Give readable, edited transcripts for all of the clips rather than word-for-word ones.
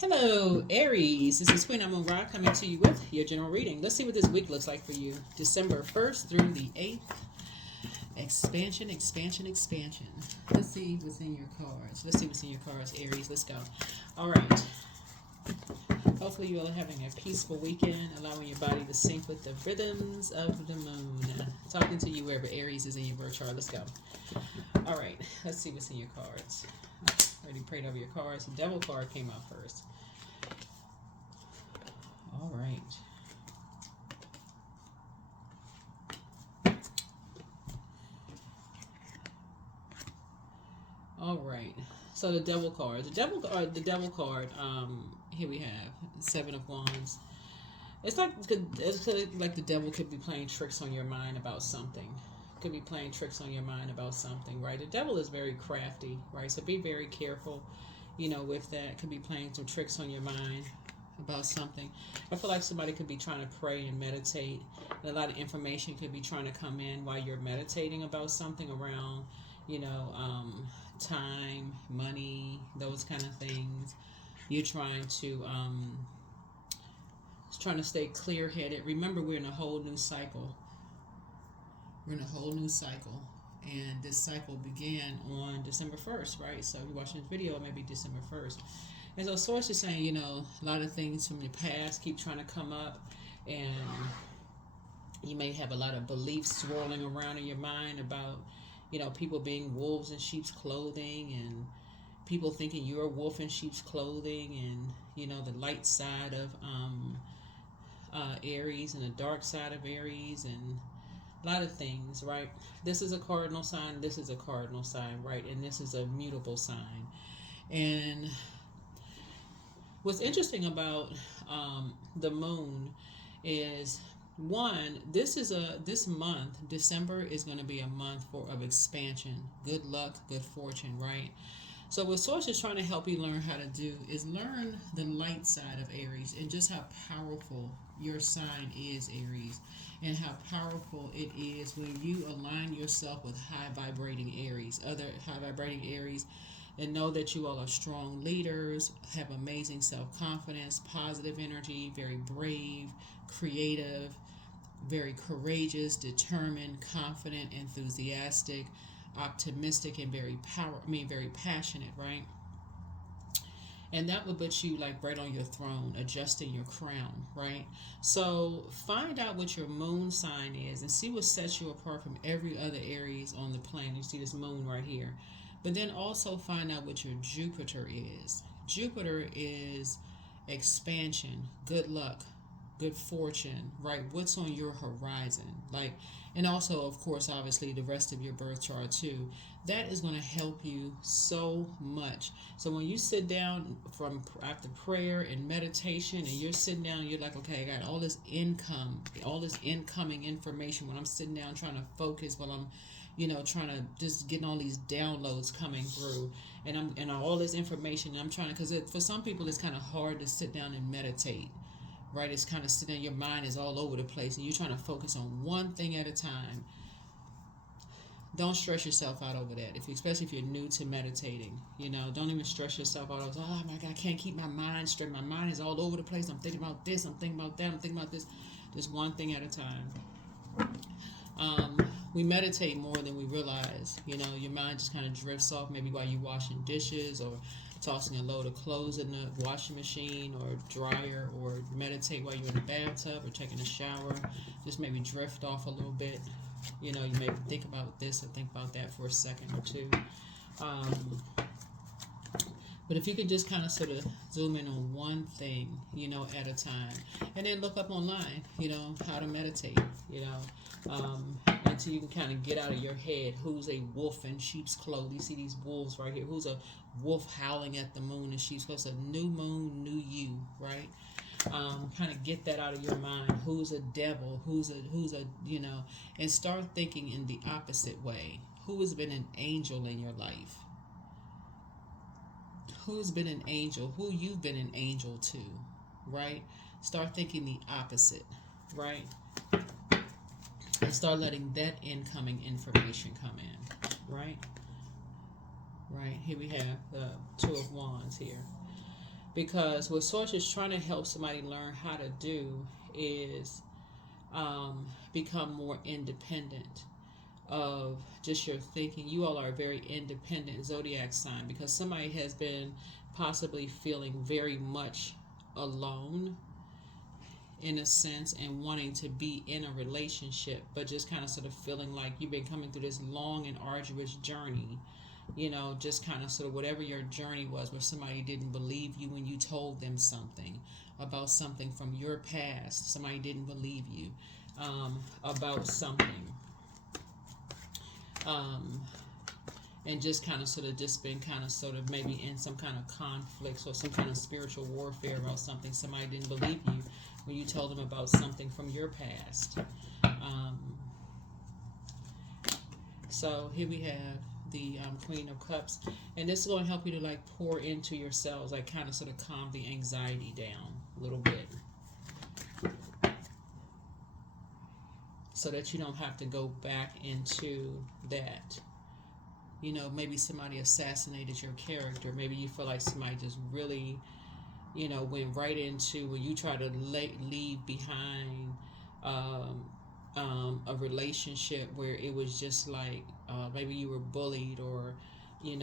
Hello, Aries. This is Queen Amun Ra coming to you with your general reading. Let's see what this week looks like for you. December 1st through the 8th. Expansion, expansion, expansion. Let's see what's in your cards. Let's see what's in your cards, Aries. Let's go. All right. Hopefully you all are having a peaceful weekend, allowing your body to sync with the rhythms of the moon. Talking to you wherever Aries is in your birth chart. Let's go. All right. Let's see what's in your cards. Already prayed over your cards. The devil card came out first. All right. All right. So the devil card. Here we have Seven of Wands. It's like the devil could be playing tricks on your mind about something. Could be playing tricks on your mind about something, right? The devil is very crafty, right? So be very careful, with that. Could be playing some tricks on your mind about something. I feel like somebody could be trying to pray and meditate. And a lot of information could be trying to come in while you're meditating about something around, time, money, those kind of things. You're trying to stay clear headed. Remember, we're in a whole new cycle. We're in a whole new cycle. And this cycle began on December 1st, right? So if you're watching this video, it may be December 1st. And so Source is saying, a lot of things from the past keep trying to come up. And you may have a lot of beliefs swirling around in your mind about, people being wolves in sheep's clothing, and people thinking you're a wolf in sheep's clothing, and, the light side of Aries and the dark side of Aries, and a lot of things, right? This is a cardinal sign, this is a cardinal sign, right? And this is a mutable sign. And what's interesting about the moon is, one, this month, December, is going to be a month of expansion, good luck, good fortune, right? So what Source is trying to help you learn how to do is learn the light side of Aries, and just how powerful your sign is, Aries, and how powerful it is when you align yourself with high vibrating Aries, other high vibrating Aries, and know that you all are strong leaders, have amazing self-confidence, positive energy, very brave, creative, very courageous, determined, confident, enthusiastic, optimistic, and very passionate, right? And that will put you like right on your throne, adjusting your crown, right? So find out what your moon sign is and see what sets you apart from every other Aries on the planet. You see this moon right here. But then also find out what your Jupiter is. Jupiter is expansion, good luck, good fortune, right? What's on your horizon? And also, of course, obviously, the rest of your birth chart too. That is going to help you so much. So when you sit down from after prayer and meditation, and you're sitting down, you're like, okay, I got all this incoming information. When I'm sitting down trying to focus, while I'm trying to just getting all these downloads coming through, and all this information, and I'm trying to, because for some people it's kind of hard to sit down and meditate, right? It's kind of sitting, your mind is all over the place, and you're trying to focus on one thing at a time. Don't stress yourself out over that. Especially if you're new to meditating, don't even stress yourself out. Oh my God, I can't keep my mind straight. My mind is all over the place. I'm thinking about this. I'm thinking about that. I'm thinking about this. Just one thing at a time. We meditate more than we realize. Your mind just kind of drifts off, maybe while you're washing dishes, or tossing a load of clothes in the washing machine or dryer, or meditate while you're in the bathtub or taking a shower. Just maybe drift off a little bit. You may think about this and think about that for a second or two. But if you could just kind of sort of zoom in on one thing, at a time, and then look up online, how to meditate, until you can kind of get out of your head who's a wolf in sheep's clothing. You see these wolves right here. Who's a wolf howling at the moon in sheep's clothing? A new moon, new you, right? Kind of get that out of your mind. Who's a devil? Who's a and start thinking in the opposite way. Who has been an angel in your life? Who's been an angel? Who you've been an angel to, right? Start thinking the opposite, right? And start letting that incoming information come in, right? Right, here we have the Two of Wands here. Because what Source is trying to help somebody learn how to do is become more independent of just your thinking. You all are a very independent zodiac sign, because somebody has been possibly feeling very much alone in a sense, and wanting to be in a relationship, but just kind of sort of feeling like you've been coming through this long and arduous journey, just kind of sort of whatever your journey was, where somebody didn't believe you when you told them something about something from your past. Somebody didn't believe you about something. And just kind of sort of just been kind of sort of maybe in some kind of conflicts or some kind of spiritual warfare about something. Somebody didn't believe you when you told them about something from your past. So here we have the Queen of Cups, and this is going to help you to like pour into yourselves, like kind of sort of calm the anxiety down a little bit, so that you don't have to go back into that. Maybe somebody assassinated your character. Maybe you feel like somebody just really, went right into when you try to leave behind a relationship where it was just like maybe you were bullied, or in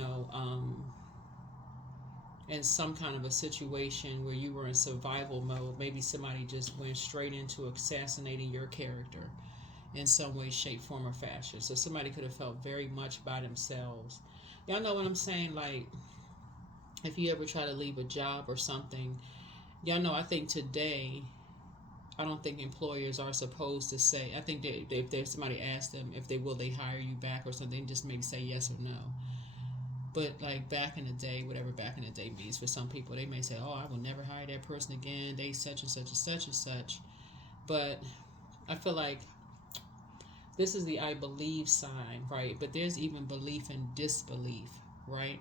some kind of a situation where you were in survival mode. Maybe somebody just went straight into assassinating your character in some way, shape, form, or fashion. So somebody could have felt very much by themselves. Y'all know what I'm saying? Like, if you ever try to leave a job or something, y'all know, I think today, I don't think employers are supposed to say, I think that if there's somebody asks them if they hire you back or something, just maybe say yes or no. But like back in the day, whatever back in the day means for some people, they may say, oh, I will never hire that person again. They such and such and such and such. But I feel like this is the I believe sign, right? But there's even belief and disbelief, right?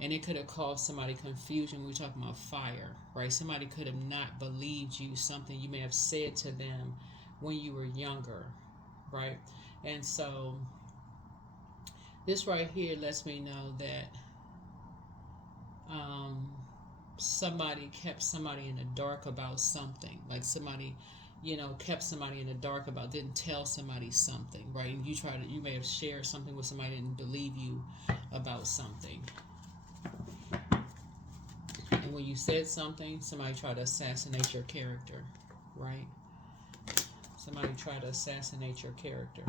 And it could have caused somebody confusion. We're talking about fire, right? Somebody could have not believed you, something you may have said to them when you were younger, right? And so this right here lets me know that somebody kept somebody in the dark about something. Like somebody, kept somebody in the dark about, didn't tell somebody something, right? And you may have shared something with somebody that didn't believe you about something. And when you said something, somebody tried to assassinate your character, right? Somebody tried to assassinate your character.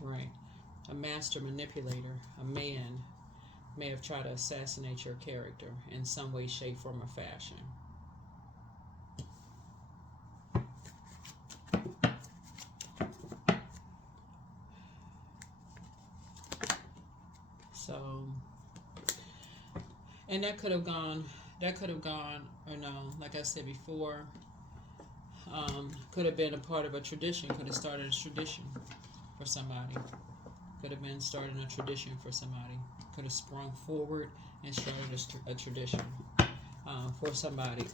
Right. A master manipulator, a man, may have tried to assassinate your character in some way, shape, form, or fashion. So, and that could have gone, or no, like I said before, could have been a part of a tradition, could have started a tradition for somebody. Could have been starting a tradition for somebody. Could have sprung forward and started a tradition for somebody.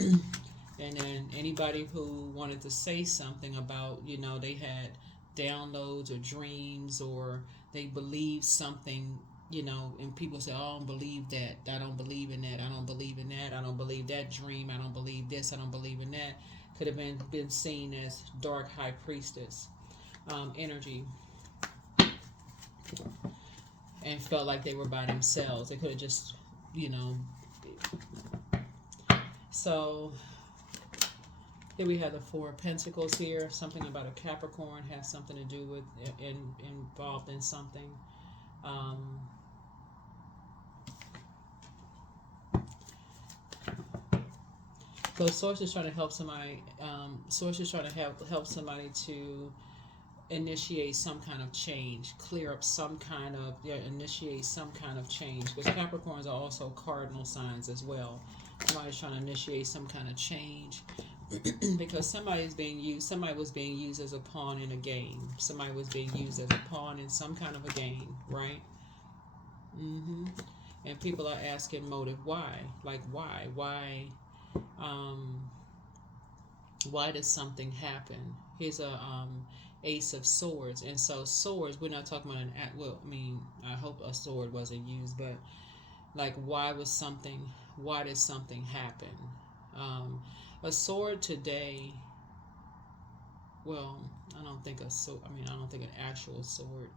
And then anybody who wanted to say something about, they had downloads or dreams, or they believed something, and people say, oh, I don't believe that. I don't believe in that. I don't believe in that. I don't believe that dream. I don't believe this. I don't believe in that. Could have been seen as dark high priestess energy, and felt like they were by themselves. They could have just, So here we have the Four of Pentacles here. Something about a Capricorn has something to do with involved in something. So Source is trying to help somebody. Source is trying to help somebody to initiate some kind of change, clear up some kind of, initiate some kind of change. Because Capricorns are also cardinal signs as well. Somebody's trying to initiate some kind of change because somebody was being used as a pawn in a game. Somebody was being used as a pawn in some kind of a game, right? And people are asking motive, why? Like why? Why does something happen? Here's a Ace of Swords. And so swords, we're not talking about well, I mean, I hope a sword wasn't used, but like, why did something happen? A sword today, well, I don't think I don't think an actual sword.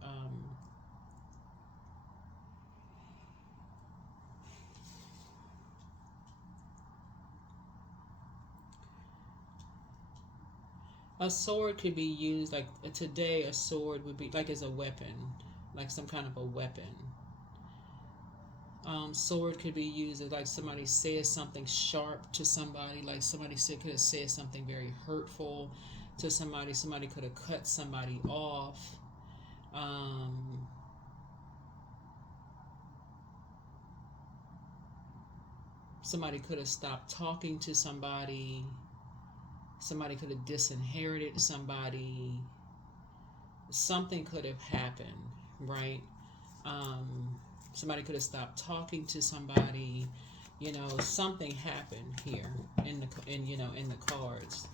A sword could be used, like today, a sword would be like as a weapon, like some kind of a weapon. Sword could be used as like somebody says something sharp to somebody, like somebody could have said something very hurtful to somebody. Somebody could have cut somebody off. Um, Somebody could have stopped talking to somebody. Somebody could have disinherited somebody. Something could have happened, right? Somebody could have stopped talking to somebody. Something happened here in the cards.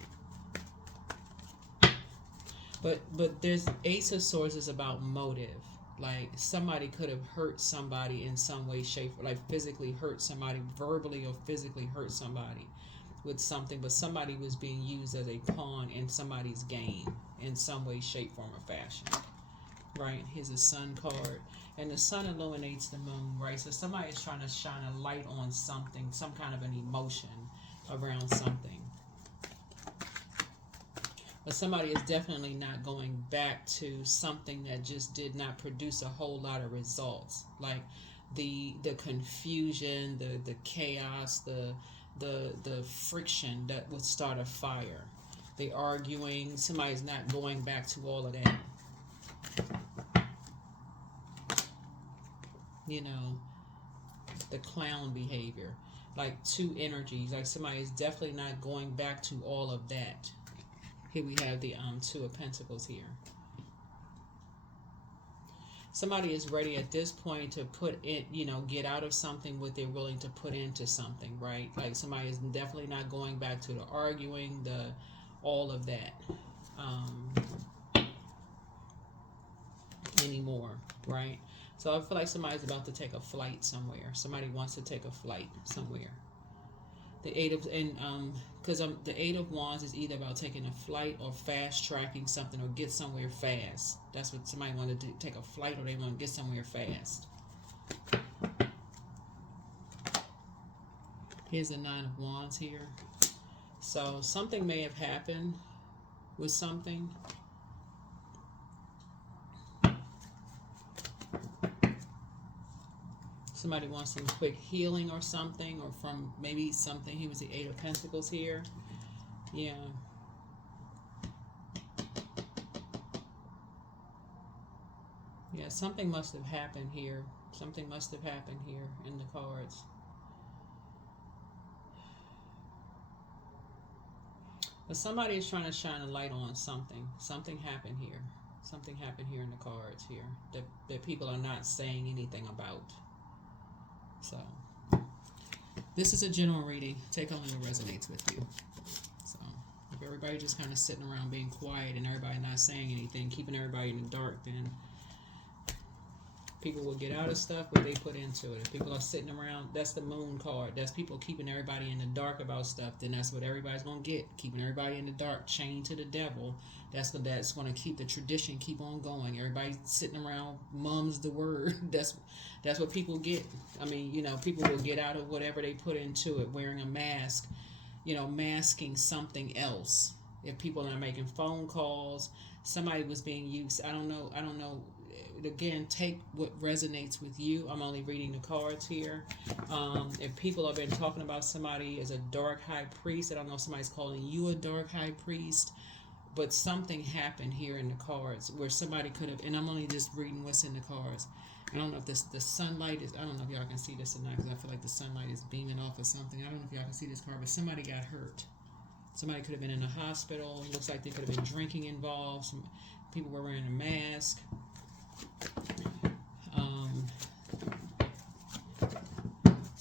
But there's Ace of Swords is about motive. Like, somebody could have hurt somebody in some way, shape, like physically hurt somebody, verbally or physically hurt somebody with something, but somebody was being used as a pawn in somebody's game in some way, shape, form, or fashion. Right? Here's a sun card. And the sun illuminates the moon, right? So somebody is trying to shine a light on something, some kind of an emotion around something. But somebody is definitely not going back to something that just did not produce a whole lot of results. Like the confusion, the chaos, the friction that would start a fire. The arguing, somebody's not going back to all of that. The clown behavior. Like two energies. Like somebody is definitely not going back to all of that. Here we have the Two of Pentacles here. Somebody is ready at this point to put in, get out of something what they're willing to put into something, right? Like somebody is definitely not going back to the arguing, all of that anymore, right? So I feel like somebody's about to take a flight somewhere. Somebody wants to take a flight somewhere. The Eight of the Eight of Wands is either about taking a flight or fast tracking something or get somewhere fast. That's what somebody wanted to take a flight or they want to get somewhere fast. Here's the Nine of Wands here. So something may have happened with something. Somebody wants some quick healing or something, or from maybe something. He was the Eight of Pentacles here. Yeah. Yeah, something must have happened here. Something must have happened here in the cards. But somebody is trying to shine a light on something. Something happened here. Something happened here in the cards here that people are not saying anything about. So, this is a general reading. Take only what resonates with you. So, if everybody just kind of sitting around being quiet and everybody not saying anything, keeping everybody in the dark, then people will get out of stuff what they put into it. If people are sitting around, that's the Moon card. That's people keeping everybody in the dark about stuff. Then that's what everybody's going to get. Keeping everybody in the dark, chained to the devil. That's going to keep the tradition keep on going. Everybody sitting around mum's the word. That's what people get. I mean, people will get out of whatever they put into it. Wearing a mask, masking something else. If people are making phone calls, somebody was being used. I don't know. Again, take what resonates with you. I'm only reading the cards here. If people have been talking about somebody as a dark high priest, I don't know if somebody's calling you a dark high priest, but something happened here in the cards where somebody could have, and I'm only just reading what's in the cards. I don't know if the sunlight is, I don't know if y'all can see this or not, because I feel like the sunlight is beaming off of something. I don't know if y'all can see this card, but somebody got hurt. Somebody could have been in a hospital. It looks like there could have been drinking involved. Some people were wearing a mask.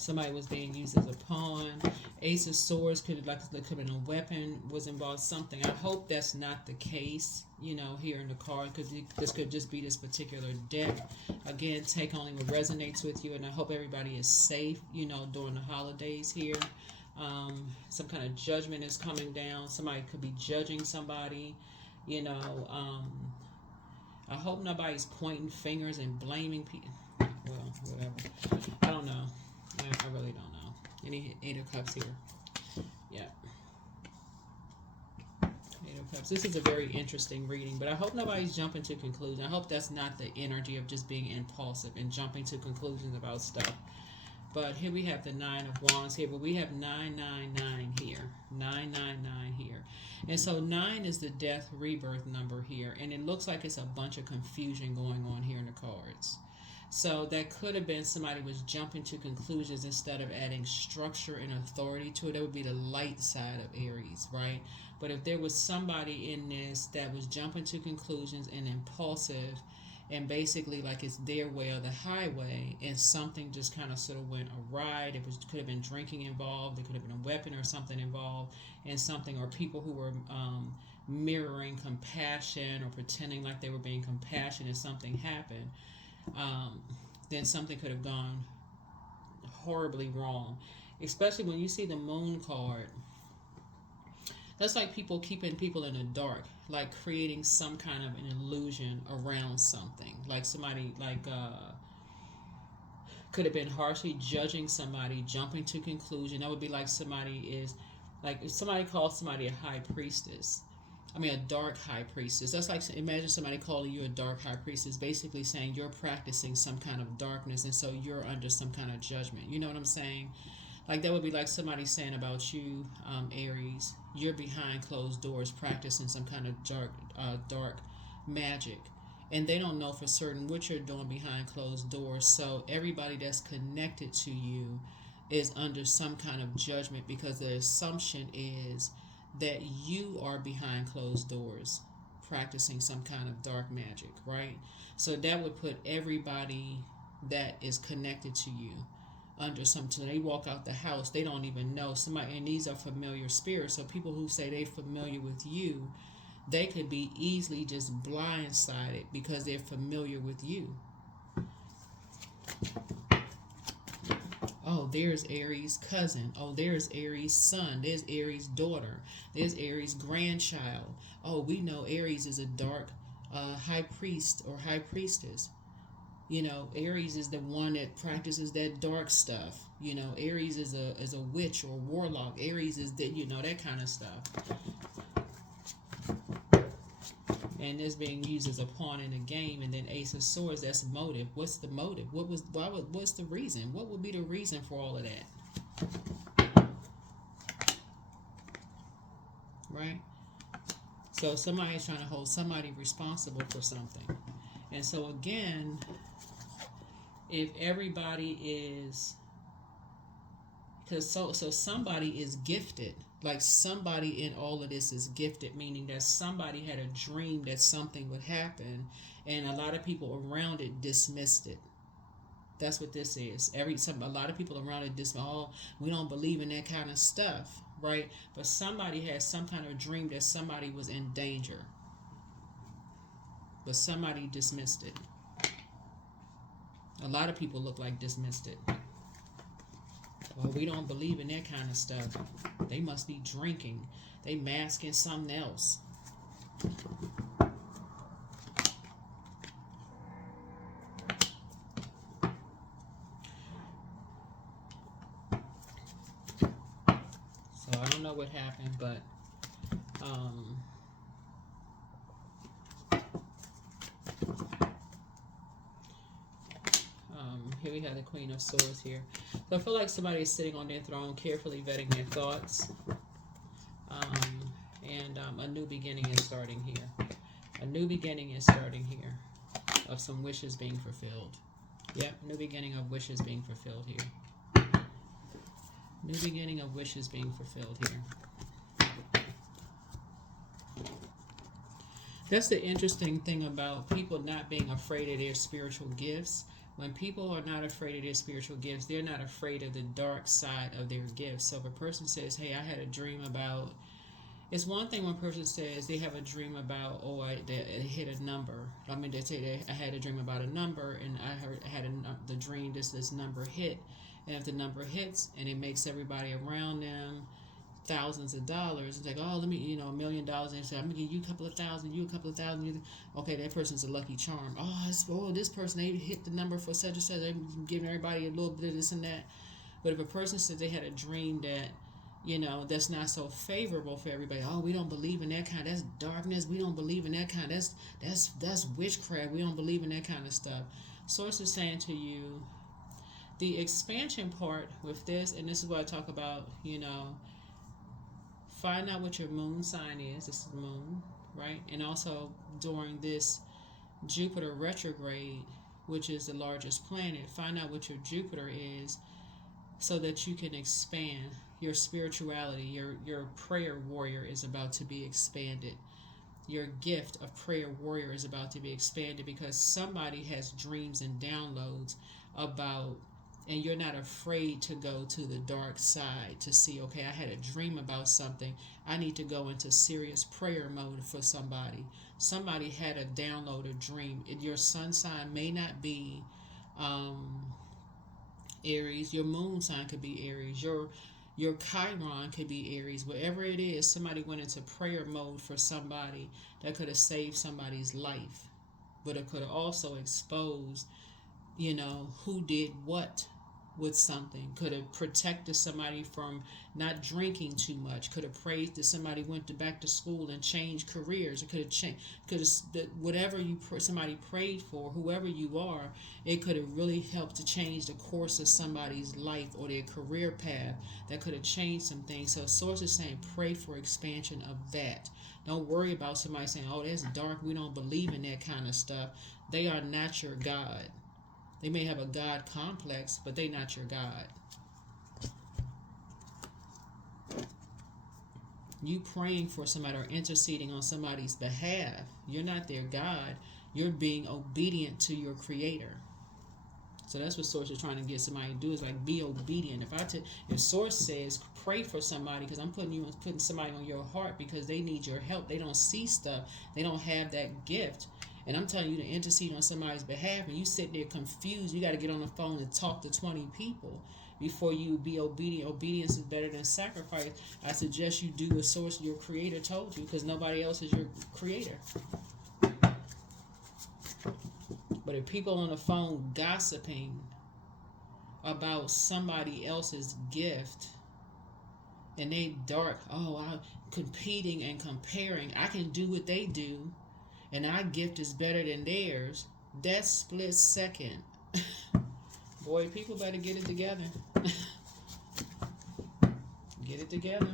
Somebody was being used as a pawn. Ace of Swords could have been a weapon was involved. Something. I hope that's not the case. Here in the card, because this could just be this particular deck. Again, take only what resonates with you, and I hope everybody is safe. During the holidays here. Some kind of judgment is coming down. Somebody could be judging somebody. I hope nobody's pointing fingers and blaming people. Well, whatever. I don't know. I really don't know. Any Eight of Cups here. Yeah. Eight of Cups. This is a very interesting reading, but I hope nobody's jumping to conclusions. I hope that's not the energy of just being impulsive and jumping to conclusions about stuff. But here we have the Nine of Wands here, but we have 999 here. 999 here. And so 9 is the death rebirth number here, and it looks like it's a bunch of confusion going on here in the cards. So that could have been somebody was jumping to conclusions instead of adding structure and authority to it. That would be the light side of Aries, right? But if there was somebody in this that was jumping to conclusions and impulsive, and basically like it's their way or the highway, and something just kind of sort of went awry. Could have been drinking involved. There could have been a weapon or something involved, and something, or people who were mirroring compassion or pretending like they were being compassionate, and something happened. Then something could have gone horribly wrong. Especially when you see the Moon card. That's like people keeping people in the dark, like creating some kind of an illusion around something. Like somebody, could have been harshly judging somebody, jumping to conclusion. That would be like somebody is, like if somebody calls somebody a high priestess. A dark high priestess. That's like, imagine somebody calling you a dark high priestess, basically saying you're practicing some kind of darkness, and so you're under some kind of judgment. You know what I'm saying? Like that would be like somebody saying about you, Aries, you're behind closed doors practicing some kind of dark magic. And they don't know for certain what you're doing behind closed doors. So everybody that's connected to you is under some kind of judgment, because the assumption is that you are behind closed doors practicing some kind of dark magic, right? So that would put everybody that is connected to you under something. They walk out the house, they don't even know somebody, and these are familiar spirits. So people who say they're familiar with you, they could be easily just blindsided because they're familiar with you. Oh, there's Aries' cousin. Oh, there's Aries' son. There's Aries' daughter. There's Aries' grandchild. Oh, we know Aries is a dark high priest or high priestess. Aries is the one that practices that dark stuff. Aries is a witch or warlock. Aries is that kind of stuff. And it's being used as a pawn in a game. And then Ace of Swords, that's motive. What's the motive? What's the reason? What would be the reason for all of that? Right? So somebody's trying to hold somebody responsible for something. And so again, if everybody is, because so somebody is gifted. Like somebody in all of this is gifted, meaning that somebody had a dream that something would happen, and a lot of people around it dismissed it. That's what this is. A lot of people around it dismiss. Oh, we don't believe in that kind of stuff, right? But somebody had some kind of dream that somebody was in danger, but somebody dismissed it. A lot of people look like dismissed it. Well, we don't believe in that kind of stuff. They must be drinking. They masking something else. So I don't know what happened, but here we have the Queen of Swords here. So I feel like somebody is sitting on their throne, carefully vetting their thoughts. And a new beginning is starting here. A new beginning is starting here of some wishes being fulfilled. Yep, new beginning of wishes being fulfilled here. New beginning of wishes being fulfilled here. That's the interesting thing about people not being afraid of their spiritual gifts. When people are not afraid of their spiritual gifts, they're not afraid of the dark side of their gifts. So if a person says, hey, I had a dream about, it's one thing when a person says they have a dream about, oh, I hit a number. I mean, they say I had a dream about a number, and I had the dream this number hit. And if the number hits and it makes everybody around them thousands of dollars, it's like, oh, let me, $1 million, and say, I'm gonna give you a couple of thousand, you a couple of thousand. Okay, that person's a lucky charm. Oh, this person, they hit the number for such and such. They're giving everybody a little bit of this and that. But if a person says they had a dream that, that's not so favorable for everybody. Oh, we don't believe in that kind. That's darkness. We don't believe in that kind. That's witchcraft. We don't believe in that kind of stuff. Source is saying to you, the expansion part with this, and this is what I talk about, find out what your moon sign is. This is the moon, right? And also during this Jupiter retrograde, which is the largest planet, find out what your Jupiter is so that you can expand your spirituality. Your prayer warrior is about to be expanded. Your gift of prayer warrior is about to be expanded because somebody has dreams and downloads about, and you're not afraid to go to the dark side to see, okay, I had a dream about something. I need to go into serious prayer mode for somebody. Somebody had a download, a dream. Your sun sign may not be Aries. Your moon sign could be Aries. Your Chiron could be Aries. Whatever it is, somebody went into prayer mode for somebody that could have saved somebody's life. But it could have also exposed, who did what with something. Could have protected somebody from not drinking too much. Could have prayed that somebody went back to school and changed careers. It could have changed. Whatever somebody prayed for, whoever you are, it could have really helped to change the course of somebody's life or their career path. That could have changed some things. So Source is saying, pray for expansion of that. Don't worry about somebody saying, oh, that's dark. We don't believe in that kind of stuff. They are not your God. They may have a God complex, but they're not your God. You praying for somebody or interceding on somebody's behalf, you're not their God. You're being obedient to your Creator. So that's what Source is trying to get somebody to do, is like be obedient. If Source says pray for somebody, because I'm putting somebody on your heart because they need your help. They don't see stuff. They don't have that gift. And I'm telling you to intercede on somebody's behalf, and you sit there confused. You got to get on the phone and talk to 20 people before you be obedient. Obedience is better than sacrifice. I suggest you do what Source, your Creator, told you, because nobody else is your Creator. But if people on the phone gossiping about somebody else's gift, and they dark, I'm competing and comparing, I can do what they do, and our gift is better than theirs, that split second, boy, people better get it together. Get it together.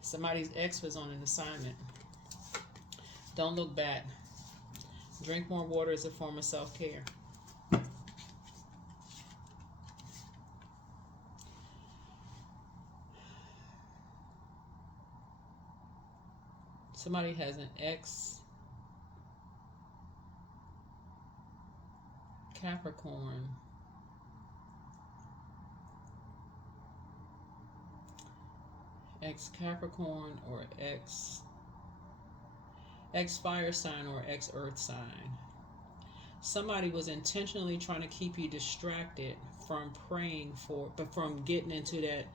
Somebody's ex was on an assignment. Don't look back. Drink more water as a form of self-care. Somebody has an ex Capricorn. Ex Capricorn or ex fire sign or ex earth sign. Somebody was intentionally trying to keep you distracted from praying but from getting into that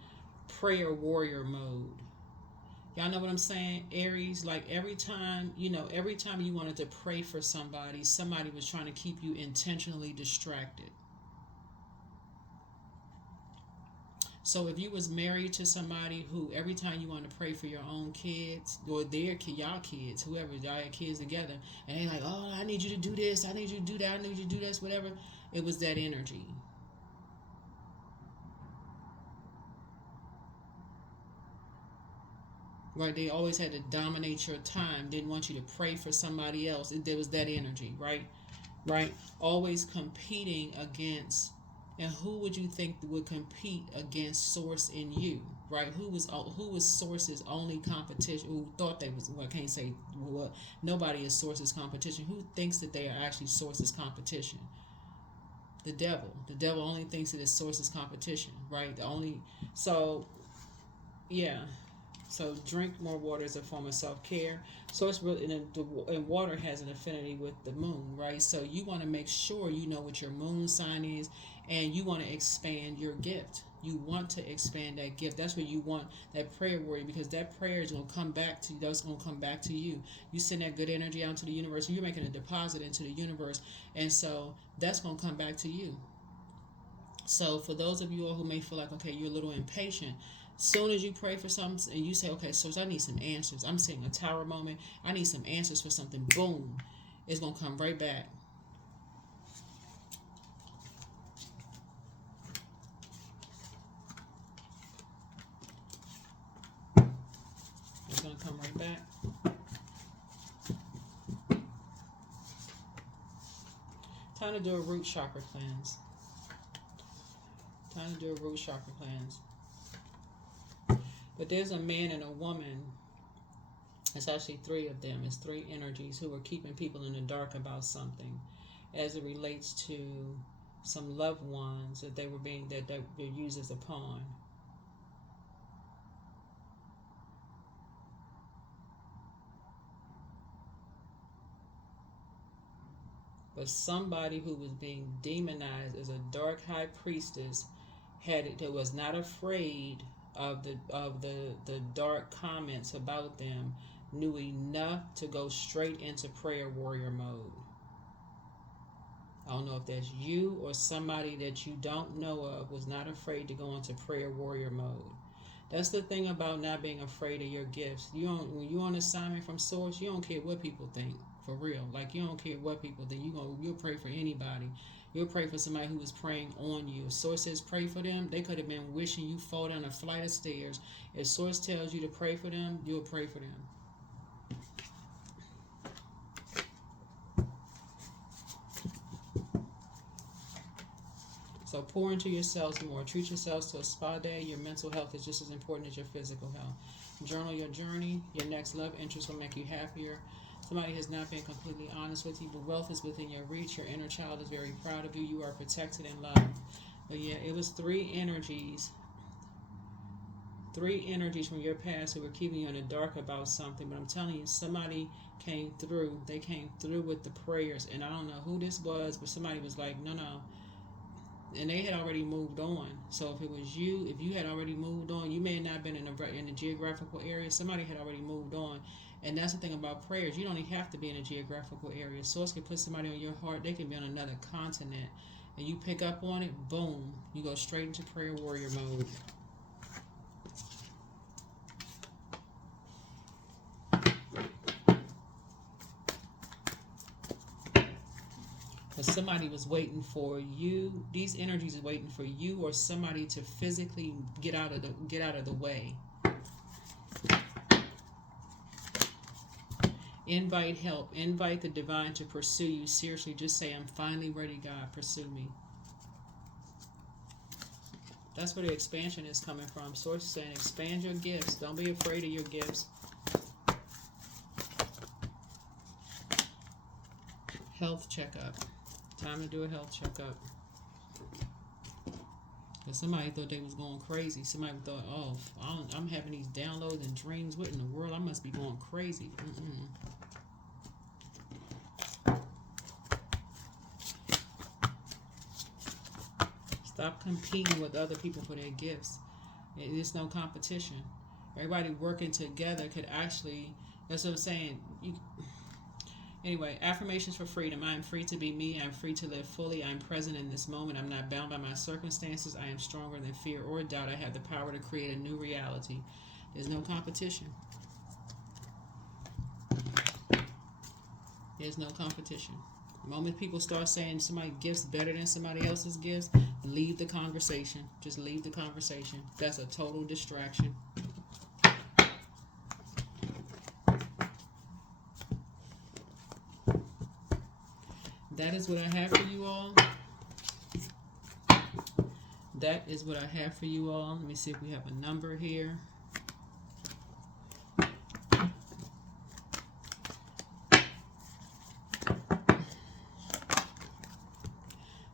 prayer warrior mode. Y'all know what I'm saying? Aries, like every time you wanted to pray for somebody was trying to keep you intentionally distracted. So if you was married to somebody who every time you want to pray for your own kids or y'all kids, whoever, y'all had kids together, and they like, oh, I need you to do this, I need you to do that, I need you to do this, whatever. It was that energy. Right, they always had to dominate your time. Didn't want you to pray for somebody else. There was that energy, right? Always competing against. And who would you think would compete against Source in you? right? Who was Source's only competition? Who thought they was? Well, I can't say. Well, nobody is Source's competition. Who thinks that they are actually Source's competition? The devil. The devil only thinks it is Source's competition, right? The only. So, yeah. So drink more water as a form of self-care. So it's really, and water has an affinity with the moon, right? So you want to make sure you know what your moon sign is, and you want to expand your gift. You want to expand that gift. That's where you want that prayer warrior, because that prayer is going to come back to you. That's going to come back to you. You send that good energy out to the universe. You're making a deposit into the universe, and so that's going to come back to you. So for those of you all who may feel like, okay, you're a little impatient, soon as you pray for something and you say, okay, Source, I need some answers. I'm seeing a tower moment. I need some answers for something. Boom. It's going to come right back. It's going to come right back. Time to do a root chakra cleanse. Time to do a root chakra cleanse. But there's a man and a woman. It's actually three of them. It's three energies who are keeping people in the dark about something, as it relates to some loved ones that they were being that they're used as a pawn. But somebody who was being demonized as a dark high priestess that was not afraid of the dark comments about them, knew enough to go straight into prayer warrior mode. I don't know if that's you or somebody that you don't know of, was not afraid to go into prayer warrior mode. That's the thing about not being afraid of your gifts. When you're on assignment from Source, you don't care what people think. For real. Like, you don't care what people think. You'll pray for anybody. You'll pray for somebody who is praying on you. If Source says pray for them, they could have been wishing you fall down a flight of stairs. If Source tells you to pray for them, you'll pray for them. So pour into yourselves more. Treat yourselves to a spa day. Your mental health is just as important as your physical health. Journal your journey. Your next love interest will make you happier. Somebody has not been completely honest with you, but wealth is within your reach. Your inner child is very proud of you. You are protected and loved. But yeah, it was three energies from your past who were keeping you in the dark about something. But I'm telling you, somebody came through. They came through with the prayers. And I don't know who this was, but somebody was like, no. And they had already moved on. So if it was you, if you had already moved on, you may have not been in a geographical area. Somebody had already moved on. And that's the thing about prayers. You don't even have to be in a geographical area. Source can put somebody on your heart. They can be on another continent. And you pick up on it, boom. You go straight into prayer warrior mode. But somebody was waiting for you. These energies are waiting for you or somebody to physically get out of the way. Invite help. Invite the divine to pursue you. Seriously, just say, I'm finally ready, God. Pursue me. That's where the expansion is coming from. Source is saying, expand your gifts. Don't be afraid of your gifts. Health checkup. Time to do a health checkup. Because somebody thought they was going crazy. Somebody thought, oh, I'm having these downloads and dreams. What in the world? I must be going crazy. Stop competing with other people for their gifts. There's no competition. Everybody working together could actually, that's what I'm saying. Anyway, affirmations for freedom. I am free to be me. I am free to live fully. I am present in this moment. I'm not bound by my circumstances. I am stronger than fear or doubt. I have the power to create a new reality. There's no competition. There's no competition. The moment people start saying somebody's gifts better than somebody else's gifts, leave the conversation. Just leave the conversation. That's a total distraction. That is what I have for you all. that is what I have for you all. Let me see if we have a number here.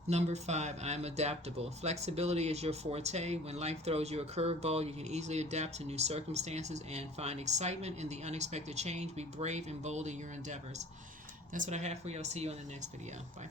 Number 5, I am adaptable. Flexibility is your forte. When life throws you a curveball, you can easily adapt to new circumstances and find excitement in the unexpected change. Be brave and bold in your endeavors. That's what I have for you. I'll see you on the next video. Bye.